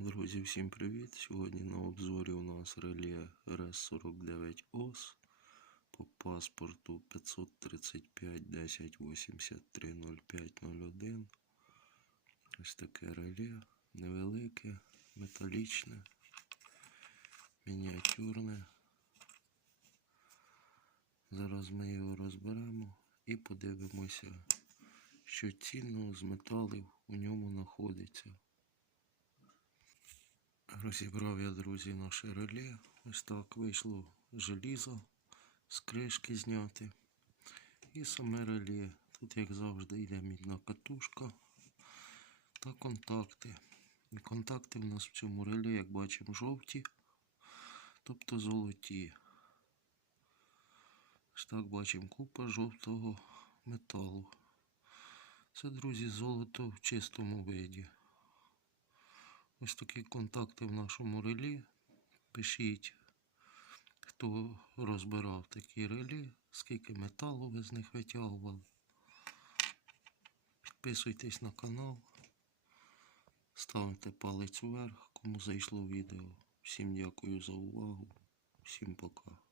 Друзі, всім привіт! Сьогодні на обзорі у нас реле РС-49 ОС по паспорту 535 10 83 05 01. Ось таке реле, невелике, металічне, мініатюрне. Зараз ми його розберемо і подивимося, що цінного з металів у ньому знаходиться. Розібрав я, друзі, наше реле. Ось так вийшло желізо з кришки зняти. І саме реле. Тут, як завжди, йде мідна катушка та контакти. І контакти в нас в цьому реле, як бачимо, жовті, тобто золоті. Ось так бачимо купа жовтого металу. Це, друзі, золото в чистому виді. Ось такі контакти в нашому релі. Пишіть, хто розбирав такі релі, скільки металу ви з них витягували. Підписуйтесь на канал, ставте палець вверх, кому зайшло відео. Всім дякую за увагу. Всім пока.